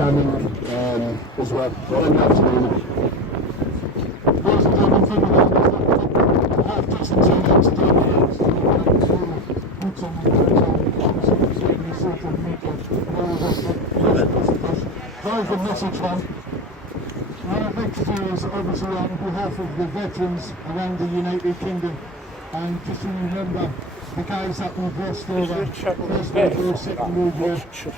damning as well. Well, absolutely. Ladies and gentlemen, from the half dozen turnout today, very good message, man. What I'd like to do is obviously on behalf of the veterans around the United Kingdom, and just to remember the guys that we've lost over First World War, Second World War,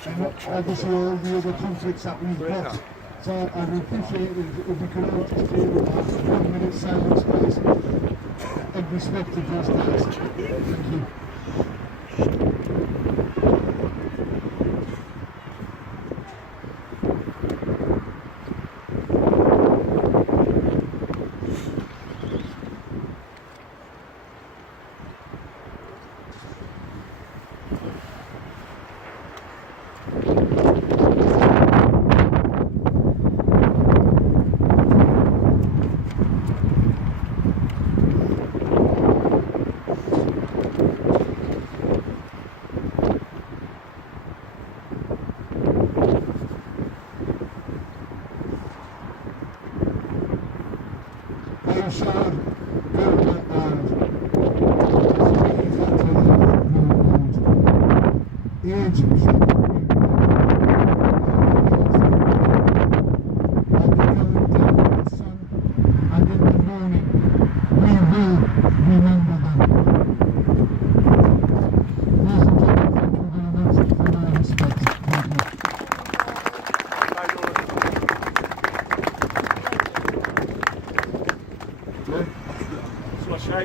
and obviously all the other conflicts that we've got. So I'd appreciate it if we could all just do a 1 minute silence, please, in respect of those guys. Thank you.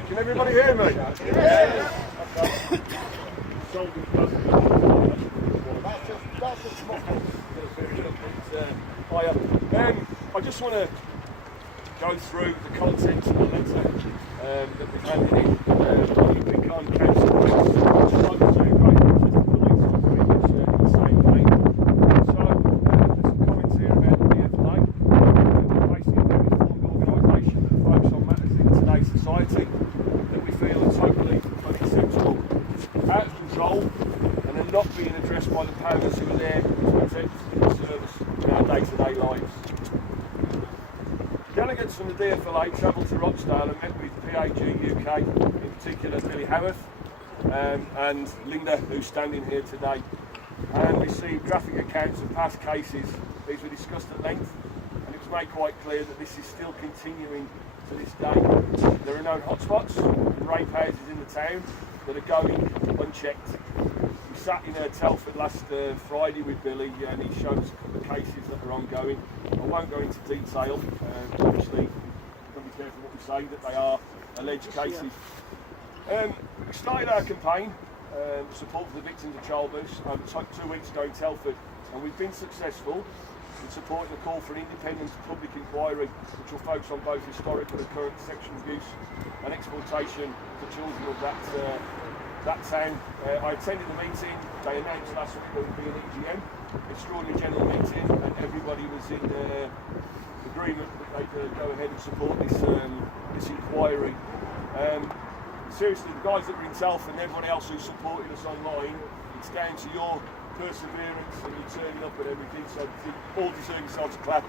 Can everybody hear me? Yeah. Okay. I just want to go through the content of the letter that we've handed in. You can go on council police. Not being addressed by the powers who are there to protect the service in our day-to-day lives. Delegates from the DFLA travelled to Rochdale and met with PAG UK, in particular Billy Howarth and Linda, who's standing here today, and received graphic accounts of past cases. These were discussed at length, and it was made quite clear that this is still continuing to this day. There are known hotspots and rape houses in the town that are going unchecked. Sat in Telford last Friday with Billy, and he showed us a couple of cases that are ongoing. I won't go into detail, obviously we've got to be careful what we say, that they are alleged cases. We started our campaign, support for the victims of child abuse, 2 weeks ago in Telford, and we've been successful in supporting the call for an independent public inquiry which will focus on both historical and current sexual abuse and exploitation of the children of that town. I attended the meeting. They announced last week there would be an EGM, extraordinary general meeting, and everybody was in agreement that they could go ahead and support this inquiry. Seriously, the guys that were in Telford and everyone else who supported us online, it's down to your perseverance and you turning up and everything, so you all deserve yourselves a clap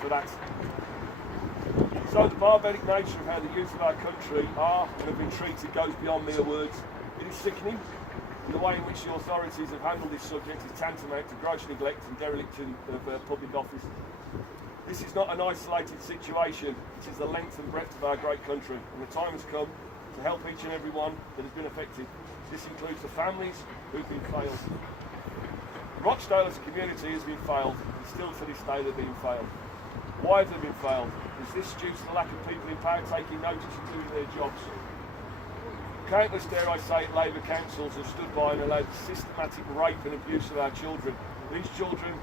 for that. So the barbaric nature of how the youth of our country are and have been treated goes beyond mere words. It is sickening, and the way in which the authorities have handled this subject is tantamount to gross neglect and dereliction of public office. This is not an isolated situation, it is the length and breadth of our great country, and the time has come to help each and every one that has been affected. This includes the families who've been failed. Rochdale as a community has been failed, and still to this day they're being failed. Why have they been failed? Is this due to the lack of people in power taking notice and doing their jobs? Countless, dare I say it, Labour councils have stood by and allowed the systematic rape and abuse of our children. These children,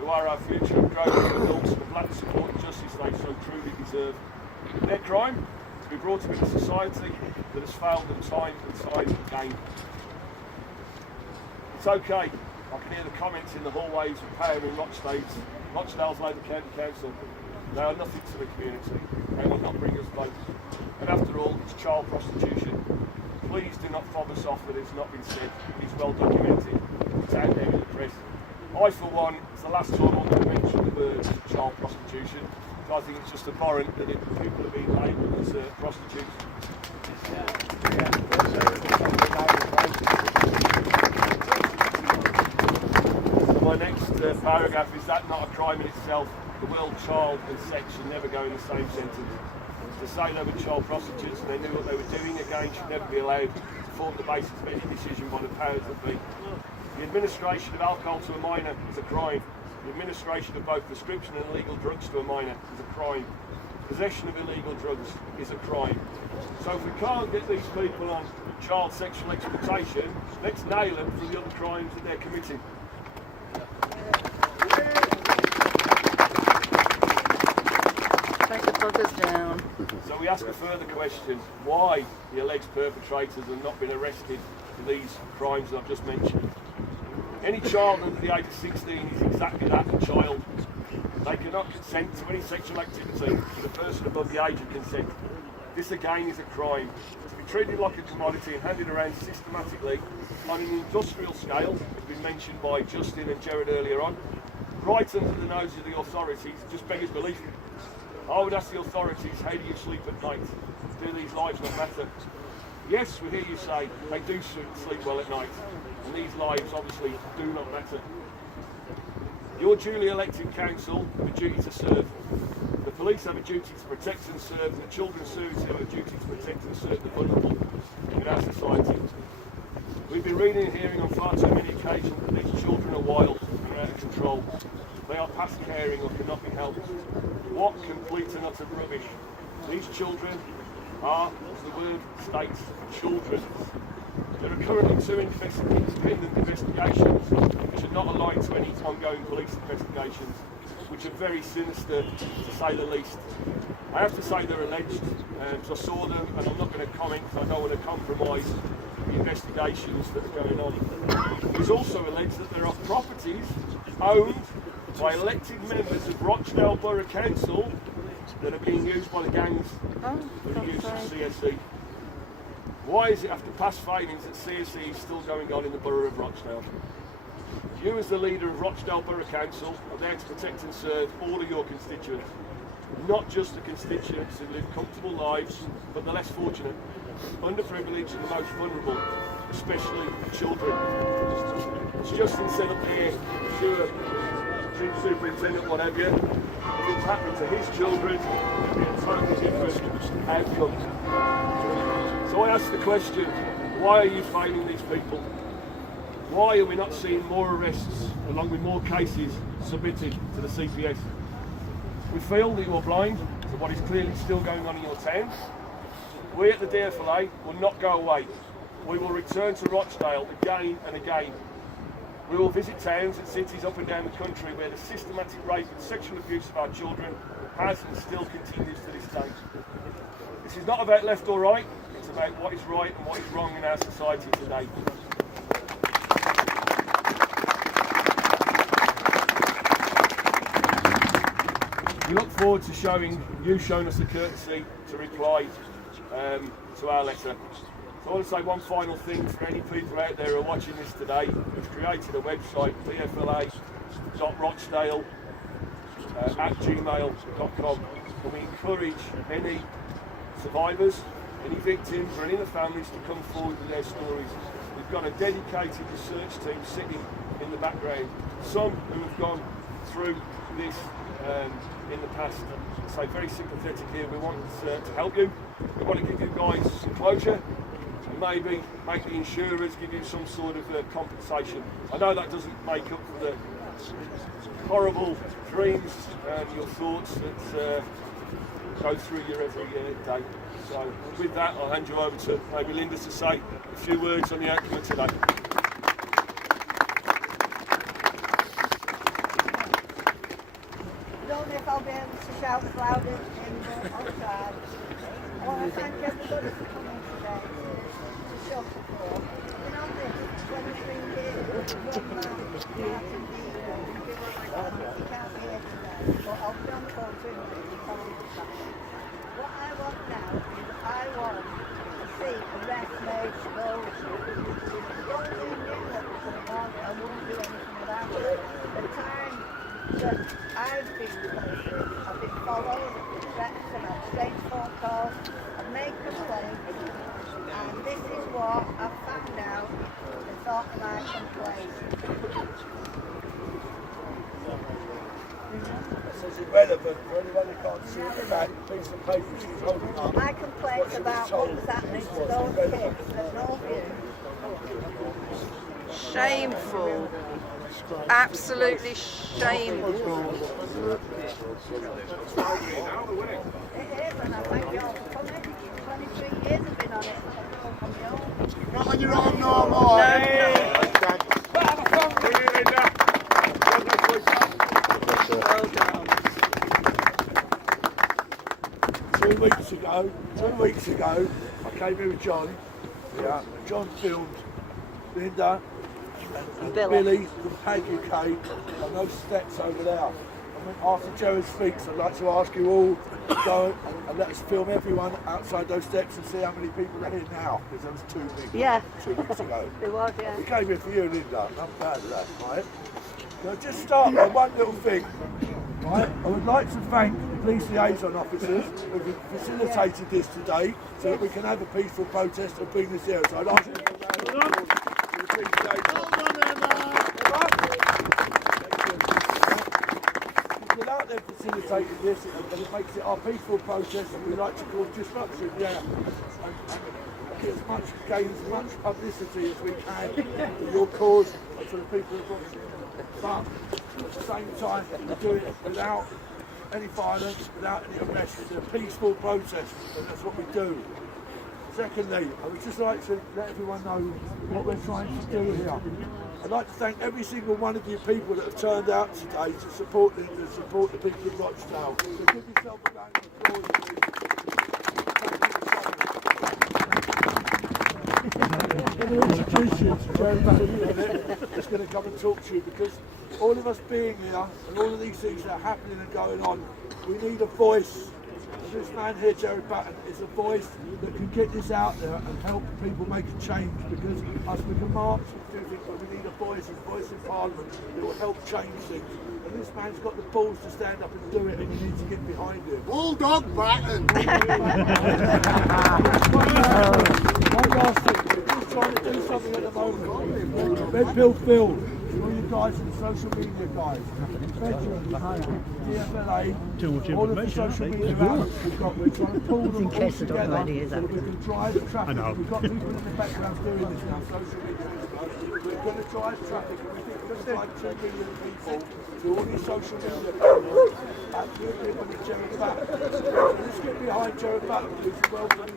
who are our future, have grown into adults and have lacked the support and justice they so truly deserve. Their crime? To be brought up in a society that has failed them time and time again. It's okay. I can hear the comments in the hallways of power in Rochdale's Labour County Council. They are nothing to the community. They will not bring us votes. And after all, it's child prostitution. Please do not fob us off that it's not been said. It's well documented. It's out there in the press. I, for one, it's the last time I'm going to mention the word child prostitution. So I think it's just abhorrent that people are being labelled as prostitutes. So my next paragraph is that not a crime in itself. The word child and sex should never go in the same sentence. To say they were child prostitutes and they knew what they were doing, again, should never be allowed to form the basis of any decision by the powers that be. The administration of alcohol to a minor is a crime. The administration of both prescription and illegal drugs to a minor is a crime. Possession of illegal drugs is a crime. So if we can't get these people on child sexual exploitation, let's nail them for the other crimes that they're committing. Take the buggers down. So we ask a further question, why the alleged perpetrators have not been arrested for these crimes that I've just mentioned. Any child under the age of 16 is exactly that, a child. They cannot consent to any sexual activity with a person above the age of consent. This again is a crime. To be treated like a commodity and handed around systematically on an industrial scale, as been mentioned by Justin and Jared earlier on, right under the nose of the authorities, just beggars belief. I would ask the authorities, how do you sleep at night? Do these lives not matter? Yes, we hear you say they do sleep well at night, and these lives obviously do not matter. Your duly elected council have a duty to serve. The police have a duty to protect and serve, and the children's services have a duty to protect and serve the vulnerable in our society. We've been reading and hearing on far too many occasions that these children are wild and out of control. They are past caring or cannot be helped. What complete and utter rubbish. These children are, as the word states, children. There are currently two independent investigations which are not aligned to any ongoing police investigations, which are very sinister to say the least. I have to say they're alleged, because I saw them and I'm not going to comment because I don't want to compromise the investigations that are going on. It is also alleged that there are properties owned by elected members of Rochdale Borough Council that are being used by the gangs that are used for CSE. Why is it after past failings that CSE is still going on in the Borough of Rochdale? You as the leader of Rochdale Borough Council are there to protect and serve all of your constituents. Not just the constituents who live comfortable lives, but the less fortunate, underprivileged and the most vulnerable, especially children. As Justin said up here, sure, superintendent, what have you, if it's happened to his children, it would be a totally different outcome. So I ask the question, why are you failing these people? Why are we not seeing more arrests along with more cases submitted to the CPS? We feel that you are blind to what is clearly still going on in your town. We at the DFLA will not go away. We will return to Rochdale again and again. We will visit towns and cities up and down the country where the systematic rape and sexual abuse of our children has and still continues to this day. This is not about left or right, it's about what is right and what is wrong in our society today. We look forward to showing us the courtesy to reply to our letter. So I want to say one final thing for any people out there who are watching this today. We've created a website, dfla.rochdale@gmail.com, and we encourage any survivors, any victims or any of the families to come forward with their stories. We've got a dedicated research team sitting in the background, some who have gone through this in the past. So very sympathetic here. We want to help you. We want to give you guys some closure and maybe make the insurers give you some sort of compensation. I know that doesn't make up for the horrible dreams and your thoughts that go through your every day. So with that, I'll hand you over to maybe Linda to say a few words on the outcome of today. I don't know if I'll be able to shout as loud as anymore. I'll try. I want to thank everybody for coming today to show support. You know this, 23 years, one man, Martin Dean, he can't be here today, but I'll be on the phone to him and he can't understand. What I want now is I want to see arrest made slowly. If you only knew what was going on, I wouldn't do anything about it. that I've been places, I've been followed, threats, and I've staged phone calls, I've made complaints, and this is what I've found out as part of my complaint. This is irrelevant for anyone who can't see the back piece of paper she's holding up. My complaints about what was happening to those kids at Northview. Shameful. Absolutely shameful. It is, and I thank you all for coming. 23 years have been on it. Not on your own no more. Well done. 2 weeks ago, I came here with John. Yeah, John filmed Linda and Billy from Peggy Cake on those steps over there. I mean, after Jerry speaks, I'd like to ask you all to go and let us film everyone outside those steps and see how many people are here now, because there was 2 people 2 weeks ago. It was, yeah. We came here for you, Linda. I'm proud of that, right? So just start on one little thing. Right? I would like to thank the police liaison officers who facilitated this today so that we can have a peaceful protest and bring this here. So I'd ask you to the police liaison. Without them facilitating this, it makes it our peaceful protest, and we like to cause disruption, yeah. And gain as much publicity as we can for your cause and for the people of Brooklyn. But at the same time, we do it without any violence, without any arrests. It's a peaceful protest, and that's what we do. Secondly, I would just like to let everyone know what we're trying to do here. I'd like to thank every single one of you people that have turned out today to support the people of Rochdale. So give yourself a round of applause, please. I'm going to introduce you to Jerry Batten in a minute. He's going to come and talk to you, because all of us being here and all of these things that are happening and going on, we need a voice. And this man here, Jerry Batten, is a voice that can get this out there and help people make a change, because us we can march and do things, but we need a voice in Parliament that will help change things. And this man's got the balls to stand up and do it, and you need to get behind him. Bulldog Batten. One last thing, we're just trying to do something at the moment. Red Pill Phil, all you guys in the social media guys, veterans, DFLA, all of the social media outlets we've got, we're trying to pull them all together so that we can drive traffic. We've got people in the background doing this now, social media. We're going to drive traffic, and we think we're going to drive 2 million people to all these social media platforms. Absolutely, with Jerry Batten. So let's get behind Jerry Batten, who's welcoming